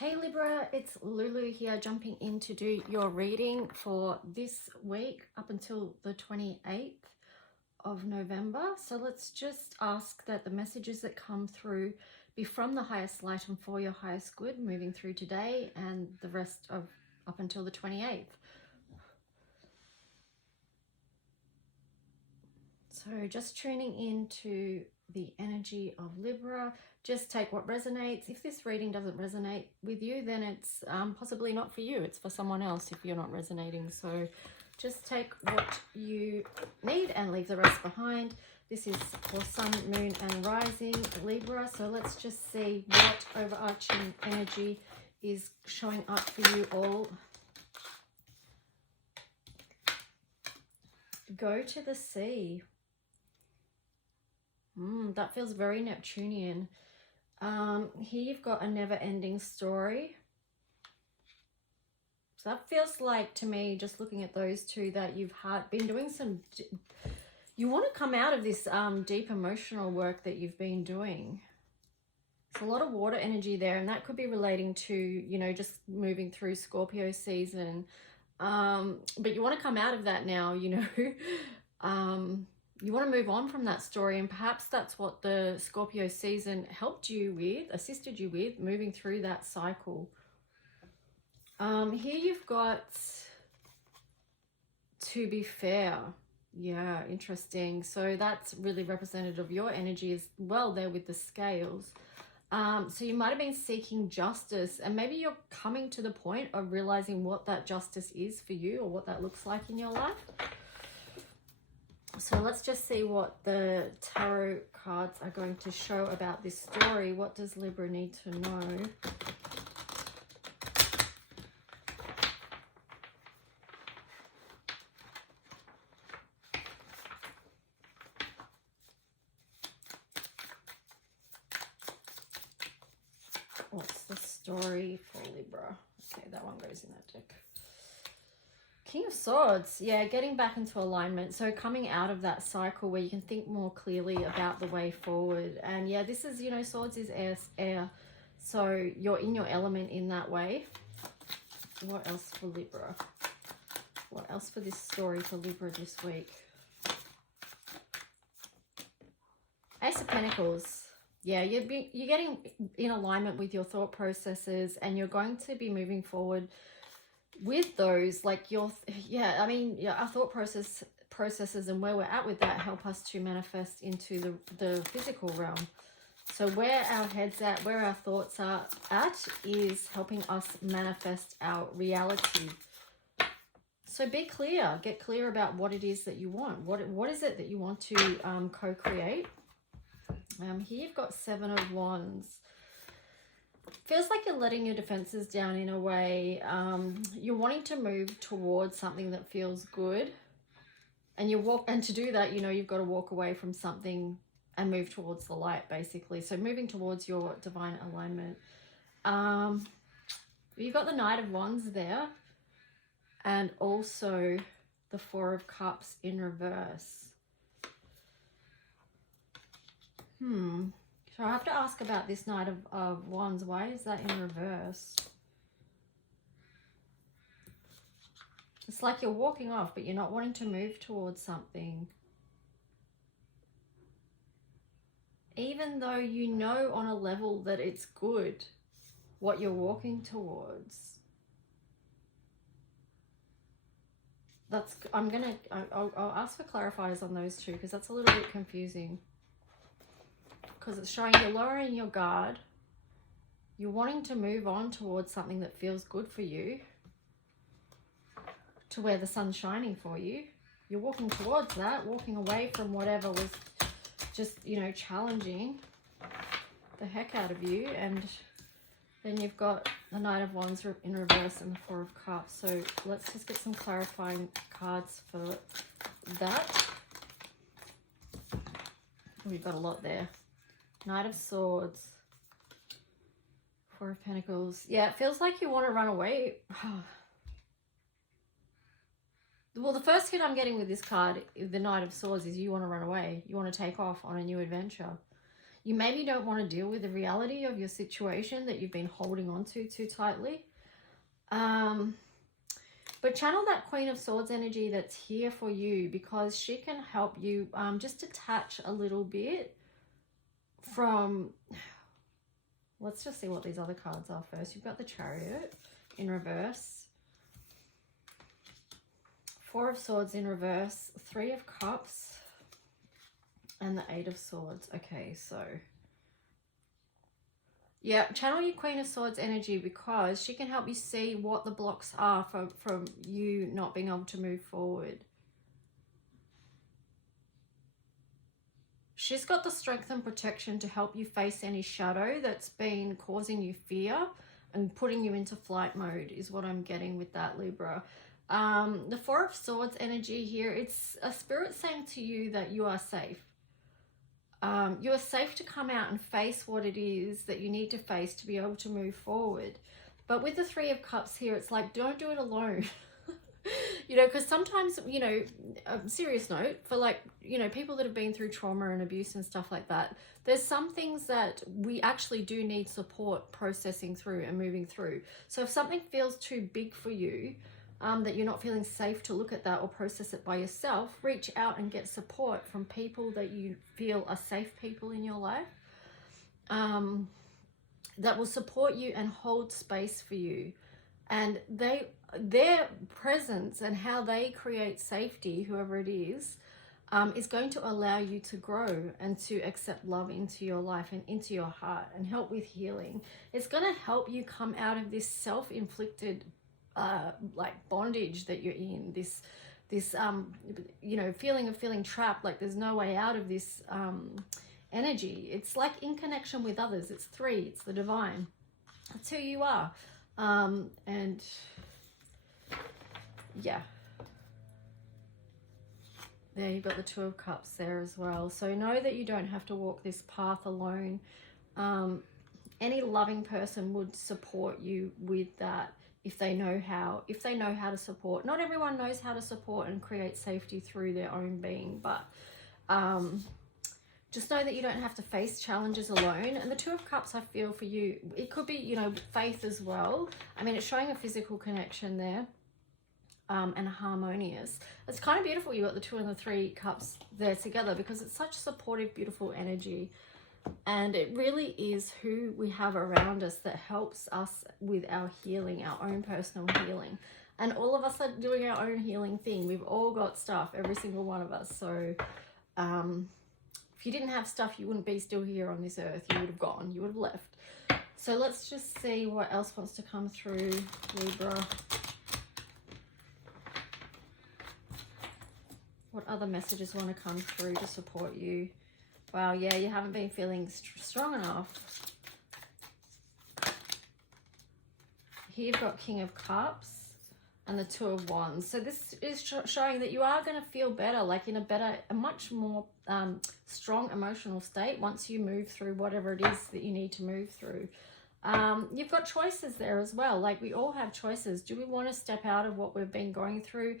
Hey Libra, it's Lulu here, jumping in to do your reading for this week up until the 28th of November. So let's just ask that the messages that come through be from the highest light and for your highest good, moving through today and the rest of up until the 28th. So just tuning into the energy of Libra. Just take what resonates. If this reading doesn't resonate with you, then it's possibly not for you. It's for someone else if you're not resonating. So just take what you need and leave the rest behind. This is for Sun, Moon and Rising Libra. So let's just see what overarching energy is showing up for you all. Go to the sea. That feels very Neptunian. Here you've got a never-ending story. So that feels like, to me, just looking at those two, that you've been doing some... You want to come out of this deep emotional work that you've been doing. There's a lot of water energy there, and that could be relating to, you know, just moving through Scorpio season. But you want to come out of that now, you know. You want to move on from that story, and perhaps that's what the Scorpio season helped you with, assisted you with, moving through that cycle. Here you've got to be fair. Yeah, interesting. So that's really representative of your energy as well there with the scales. So you might have been seeking justice, and maybe you're coming to the point of realizing what that justice is for you, or what that looks like in your life. So let's just see what the tarot cards are going to show about this story. What does Libra need to know? What's the story for Libra? Okay, that one goes in that deck. King of Swords, yeah, getting back into alignment. So coming out of that cycle where you can think more clearly about the way forward. And yeah, this is, you know, Swords is air. So you're in your element in that way. What else for Libra? What else for this story for Libra this week? Ace of Pentacles. Yeah, you're getting in alignment with your thought processes, and you're going to be moving forward with those, like our thought processes and where we're at with that help us to manifest into the physical realm. So where our heads at, where our thoughts are at, is helping us manifest our reality. So be clear, get clear about what it is that you want. What is it that you want to co-create? Here you've got Seven of Wands. Feels like you're letting your defenses down in a way. You're wanting to move towards something that feels good, and to do that, you know, you've got to walk away from something and move towards the light, basically. So moving towards your divine alignment. You've got the Knight of Wands there, and also the Four of Cups in reverse. So I have to ask about this Knight of Wands. Why is that in reverse? It's like you're walking off, but you're not wanting to move towards something. Even though you know on a level that it's good, what you're walking towards. I'll ask for clarifiers on those two, because that's a little bit confusing. Because it's showing you're lowering your guard. You're wanting to move on towards something that feels good for you, to where the sun's shining for you. You're walking towards that, walking away from whatever was just, you know, challenging the heck out of you. And then you've got the Knight of Wands in reverse and the Four of Cups. So let's just get some clarifying cards for that. We've got a lot there. Knight of Swords, Four of Pentacles. Yeah, it feels like you want to run away. Well, the first hit I'm getting with this card, the Knight of Swords, is you want to run away. You want to take off on a new adventure. You maybe don't want to deal with the reality of your situation that you've been holding on to too tightly. But channel that Queen of Swords energy that's here for you, because she can help you just detach a little bit from... Let's just see what these other cards are first. You've got the Chariot in reverse. Four of Swords in reverse. Three of Cups. And the Eight of Swords. Okay, so... yeah, channel your Queen of Swords energy, because she can help you see what the blocks are from you not being able to move forward. She's got the strength and protection to help you face any shadow that's been causing you fear and putting you into flight mode, is what I'm getting with that, Libra. The Four of Swords energy here, it's a spirit saying to you that you are safe. You are safe to come out and face what it is that you need to face to be able to move forward. But with the Three of Cups here, it's like, don't do it alone. You know, because sometimes, you know, a serious note, for like, you know, people that have been through trauma and abuse and stuff like that, there's some things that we actually do need support processing through and moving through. So if something feels too big for you, that you're not feeling safe to look at that or process it by yourself, reach out and get support from people that you feel are safe people in your life, that will support you and hold space for you. And their presence and how they create safety, whoever it is going to allow you to grow and to accept love into your life and into your heart and help with healing. It's going to help you come out of this self-inflicted like bondage that you're in, this you know, feeling of feeling trapped, like there's no way out of this energy. It's like in connection with others. It's three, it's the divine. That's who you are. And yeah, there you've got the Two of Cups there as well. So know that you don't have to walk this path alone. Any loving person would support you with that if they know how to support. Not everyone knows how to support and create safety through their own being, but just know that you don't have to face challenges alone. And the Two of Cups, I feel for you, it could be, you know, faith as well. I mean, it's showing a physical connection there, and harmonious. It's kind of beautiful. You got the Two and the Three Cups there together, because it's such supportive, beautiful energy. And it really is who we have around us that helps us with our healing, our own personal healing. And all of us are doing our own healing thing. We've all got stuff, every single one of us. So if you didn't have stuff, you wouldn't be still here on this earth. You would have gone, you would have left. So let's just see what else wants to come through, Libra. What other messages want to come through to support you? Wow, yeah, you haven't been feeling strong enough. Here you've got King of Cups and the Two of Wands. So this is showing that you are going to feel better, like in a much more strong emotional state once you move through whatever it is that you need to move through. You've got choices there as well. Like, we all have choices. Do we want to step out of what we've been going through?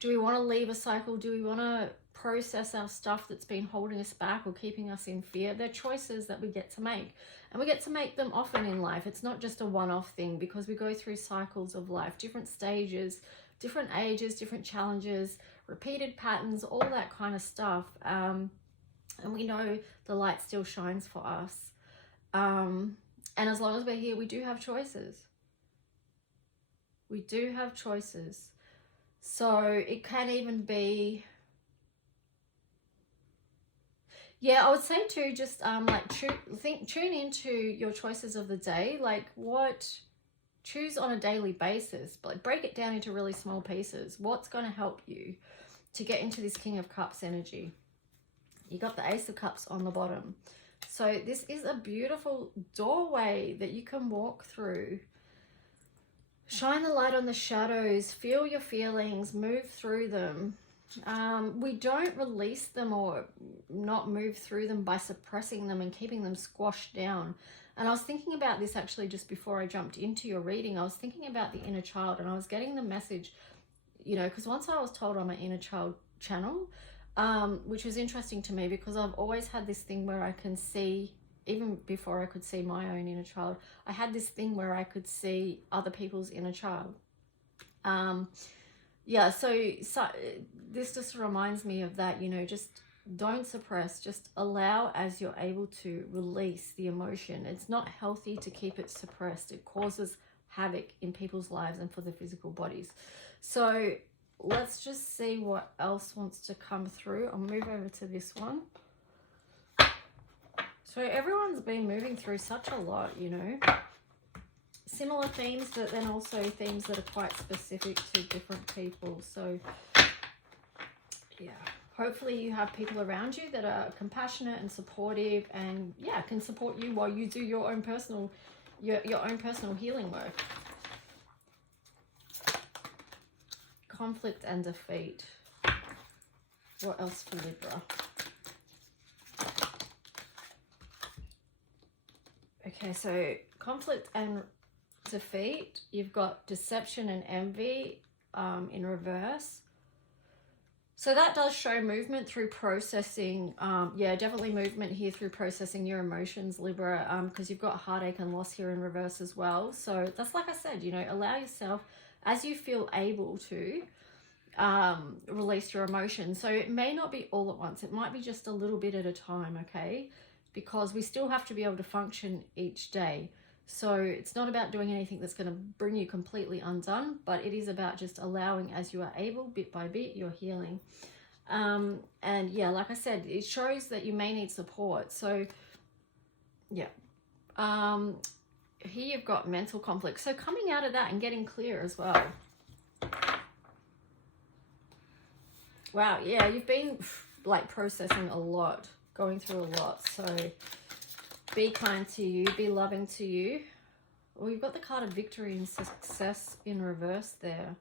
Do we want to leave a cycle? Do we want to process our stuff that's been holding us back or keeping us in fear? They're choices that we get to make, and we get to make them often in life. It's not just a one-off thing, because we go through cycles of life, different stages, different ages, different challenges, repeated patterns, all that kind of stuff. And we know the light still shines for us. And as long as we're here, we do have choices. We do have choices. So it can even be, yeah, I would say too, just like tune into your choices of the day. Like, choose on a daily basis, but like break it down into really small pieces. What's going to help you to get into this King of Cups energy? You got the Ace of Cups on the bottom. So this is a beautiful doorway that you can walk through. Shine the light on the shadows, feel your feelings, move through them. We don't release them or not move through them by suppressing them and keeping them squashed down. And I was thinking about this actually just before I jumped into your reading. I was thinking about the inner child, and I was getting the message, you know, because once I was told on my inner child channel, which was interesting to me, because I've always had this thing where I can see even before I could see my own inner child, I had this thing where I could see other people's inner child. Yeah, so this just reminds me of that, you know, just don't suppress, just allow as you're able to release the emotion. It's not healthy to keep it suppressed. It causes havoc in people's lives and for the physical bodies. So let's just see what else wants to come through. I'll move over to this one. So everyone's been moving through such a lot, you know. Similar themes, but then also themes that are quite specific to different people. So yeah, hopefully you have people around you that are compassionate and supportive, and yeah, can support you while you do your own personal healing work. Conflict and defeat. What else for Libra? Okay, so conflict and defeat. You've got deception and envy in reverse. So that does show movement through processing. Yeah, definitely movement here through processing your emotions, Libra, because you've got heartache and loss here in reverse as well. So that's, like I said, you know, allow yourself, as you feel able to, release your emotions. So it may not be all at once. It might be just a little bit at a time, okay? Because we still have to be able to function each day. So it's not about doing anything that's going to bring you completely undone, but it is about just allowing as you are able, bit by bit, you're healing. And yeah, like I said, it shows that you may need support. So yeah. Here you've got mental conflict. So coming out of that and getting clear as well. Wow, yeah, you've been like processing a lot, going through a lot. So be kind to you, be loving to you. Well, you've got the card of victory and success in reverse there.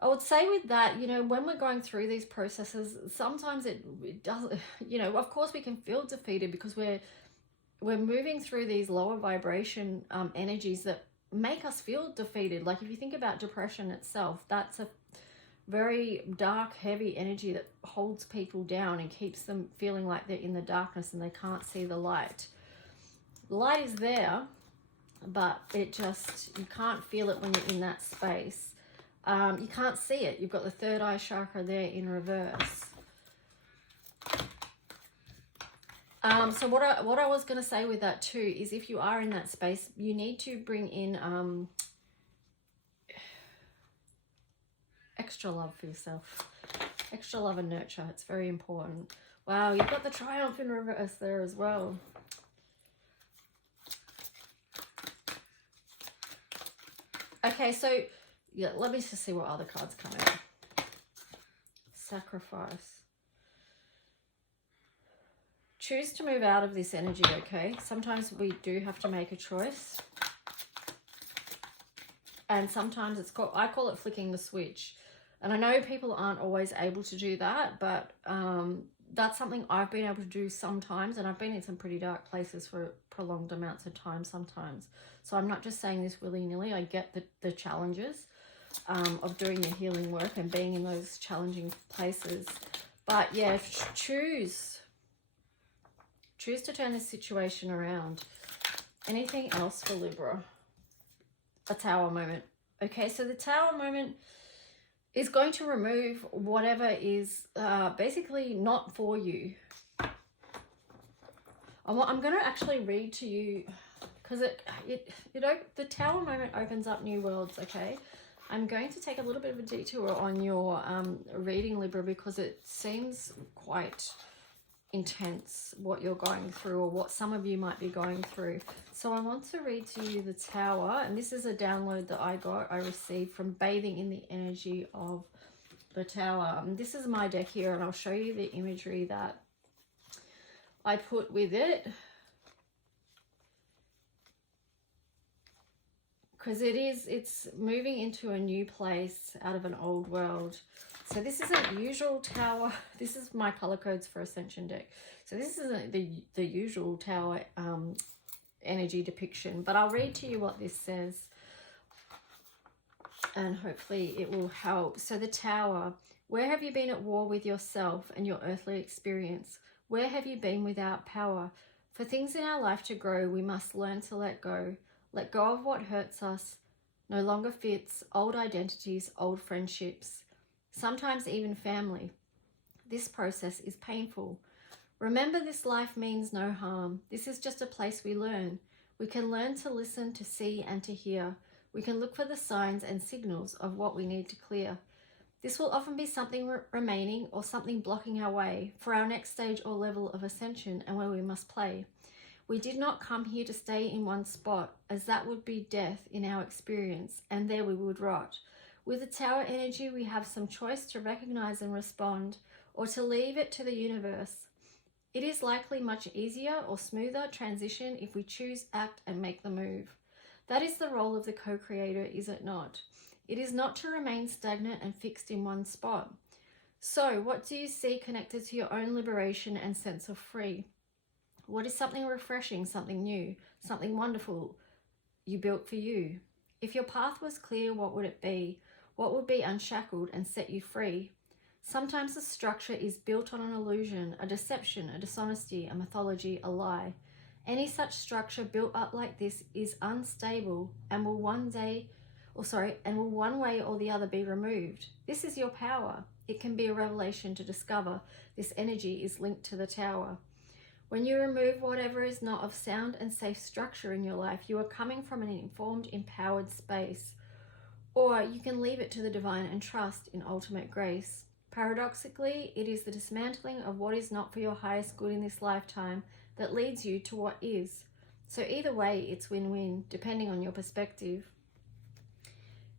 I would say with that, you know, when we're going through these processes, sometimes it does, you know, of course we can feel defeated because we're moving through these lower vibration energies that make us feel defeated. Like if you think about depression itself, that's a very dark, heavy energy that holds people down and keeps them feeling like they're in the darkness and they can't see the light. The light is there, but it just, you can't feel it when you're in that space. You can't see it. You've got the third eye chakra there in reverse. So what I was going to say with that too is if you are in that space, you need to bring in extra love for yourself. Extra love and nurture. It's very important. Wow, you've got the triumph in reverse there as well. Okay, so yeah, let me just see what other cards come out. Sacrifice. Choose to move out of this energy, okay? Sometimes we do have to make a choice. And sometimes it's called, I call it flicking the switch. And I know people aren't always able to do that, but that's something I've been able to do sometimes. And I've been in some pretty dark places for prolonged amounts of time sometimes. So I'm not just saying this willy-nilly. I get the challenges of doing the healing work and being in those challenging places. But yeah, choose to turn this situation around. Anything else for Libra? A Tower moment. Okay, so the Tower moment is going to remove whatever is basically not for you. I'm going to actually read to you because the Tower moment opens up new worlds, okay? I'm going to take a little bit of a detour on your reading, Libra, because it seems quite intense what you're going through or what some of you might be going through. So I want to read to you the Tower, and this is a download that I received from bathing in the energy of the Tower. This is my deck here, and I'll show you the imagery that I put with it, because it's moving into a new place out of an old world. So this isn't usual Tower. This is my color codes for Ascension deck. So this isn't the usual Tower energy depiction, but I'll read to you what this says, and hopefully it will help. So the Tower. Where have you been at war with yourself and your earthly experience? Where have you been without power? For things in our life to grow, we must learn to let go. Let go of what hurts us, no longer fits, old identities, old friendships, sometimes even family. This process is painful. Remember, this life means no harm. This is just a place we learn. We can learn to listen, to see, and to hear. We can look for the signs and signals of what we need to clear. This will often be something remaining or something blocking our way for our next stage or level of ascension and where we must play. We did not come here to stay in one spot, as that would be death in our experience, and there we would rot. With the Tower energy, we have some choice to recognize and respond, or to leave it to the universe. It is likely much easier or smoother transition if we choose, act, and make the move. That is the role of the co-creator, is it not? It is not to remain stagnant and fixed in one spot. So, what do you see connected to your own liberation and sense of free? What is something refreshing, something new, something wonderful you built for you? If your path was clear, what would it be? What would be unshackled and set you free? Sometimes the structure is built on an illusion, a deception, a dishonesty, a mythology, a lie. Any such structure built up like this is unstable and will one way or the other be removed. This is your power. It can be a revelation to discover this energy is linked to the Tower. When you remove whatever is not of sound and safe structure in your life, you are coming from an informed, empowered space. Or you can leave it to the divine and trust in ultimate grace. Paradoxically, it is the dismantling of what is not for your highest good in this lifetime that leads you to what is. So either way, it's win-win, depending on your perspective.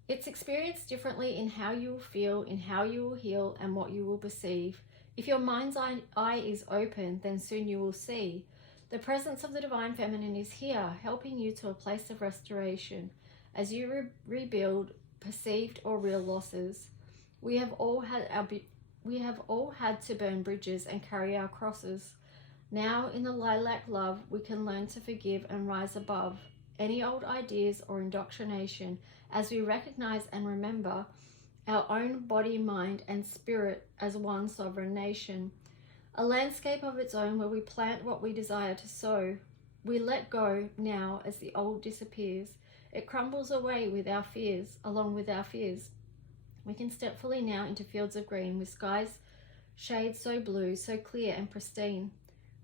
It's experienced differently in how you will feel, in how you will heal, and what you will perceive. If your mind's eye is open, then soon you will see. The presence of the Divine Feminine is here, helping you to a place of restoration as you rebuild perceived or real losses. We have all had to burn bridges and carry our crosses. Now, in the lilac love, we can learn to forgive and rise above any old ideas or indoctrination as we recognize and remember our own body, mind, and spirit as one sovereign nation. A landscape of its own where we plant what we desire to sow. We let go now as the old disappears. It crumbles away with our fears, along with our fears. We can step fully now into fields of green with skies shades so blue, so clear and pristine.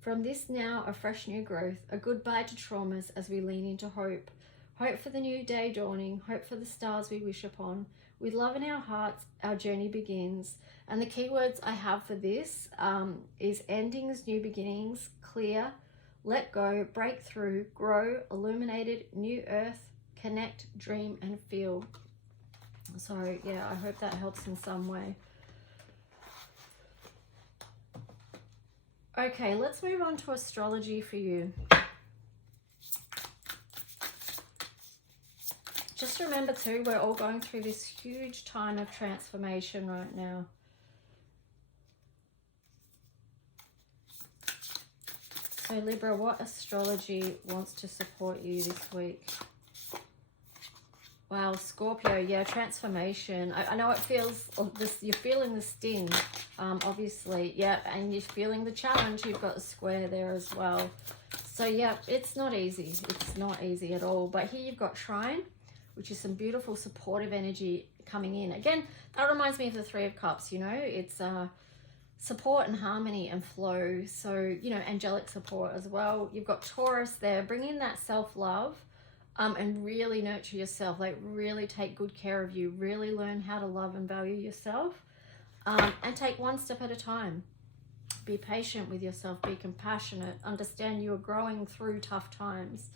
From this now a fresh new growth, a goodbye to traumas as we lean into hope. Hope for the new day dawning, hope for the stars we wish upon. With love in our hearts, our journey begins. And the keywords I have for this is endings, new beginnings, clear, let go, breakthrough, grow, illuminated, new earth, connect, dream, and feel. So yeah, I hope that helps in some way. Okay, let's move on to astrology for you. Just remember too, we're all going through this huge time of transformation right now. So Libra, what astrology wants to support you this week? Wow, Scorpio, yeah, transformation. I know it feels, you're feeling the sting, obviously, yeah, and you're feeling the challenge. You've got a square there as well. So yeah, it's not easy. It's not easy at all. But here you've got Trine, which is some beautiful supportive energy coming in. Again, that reminds me of the Three of Cups, you know, it's support and harmony and flow. So, you know, angelic support as well. You've got Taurus there, bringing that self-love. And really nurture yourself, like really take good care of you, really learn how to love and value yourself, and take one step at a time. Be patient with yourself, be compassionate, understand you're growing through tough times.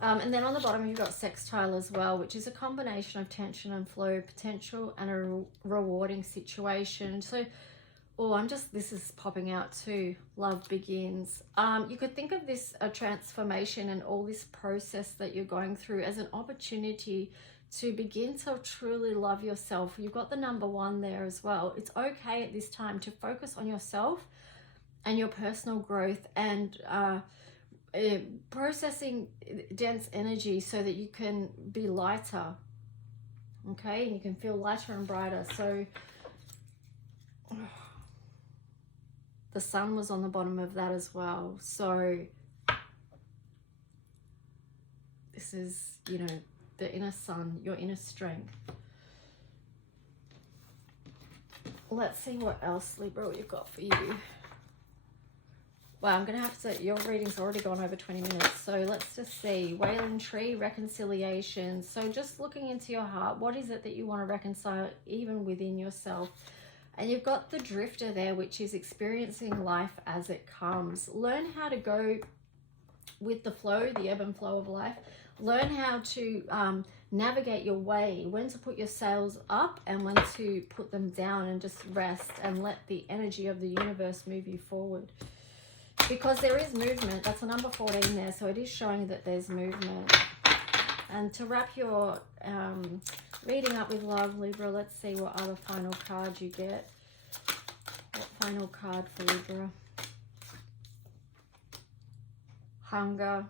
And then on the bottom, you've got sextile as well, which is a combination of tension and flow, potential and a rewarding situation. So, this is popping out too. Love begins. You could think of this a transformation and all this process that you're going through as an opportunity to begin to truly love yourself. You've got the number 1 there as well. It's okay at this time to focus on yourself and your personal growth and processing dense energy so that you can be lighter. Okay, and you can feel lighter and brighter. So the sun was on the bottom of that as well. So This is, you know, the inner sun, your inner strength. Let's see what else, Libra, we've got for you. Well, I'm going to have to, your reading's already gone over 20 minutes. So let's just see. Wailing Tree, reconciliation. So just looking into your heart, what is it that you want to reconcile even within yourself? And you've got the Drifter there, which is experiencing life as it comes. Learn how to go with the flow, the ebb and flow of life. Learn how to navigate your way, when to put your sails up and when to put them down, and just rest and let the energy of the universe move you forward. Because there is movement. That's a number 14 there, so it is showing that there's movement. And to wrap your reading up with love, Libra, let's see what other final card you get. What final card for Libra? Hunger.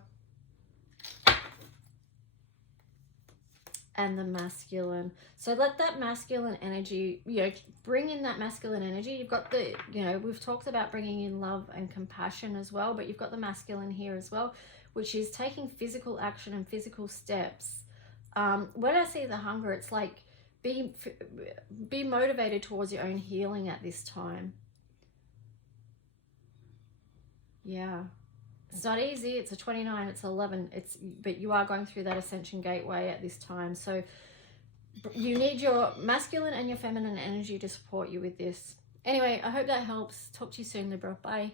And the masculine. So let that masculine energy, you know, bring in that masculine energy. You've got the, you know, we've talked about bringing in love and compassion as well, but you've got the masculine here as well, which is taking physical action and physical steps. When I see the hunger, it's like be motivated towards your own healing at this time. Yeah. It's not easy. It's a 29, it's 11. But you are going through that ascension gateway at this time. So you need your masculine and your feminine energy to support you with this. Anyway, I hope that helps. Talk to you soon, Libra. Bye.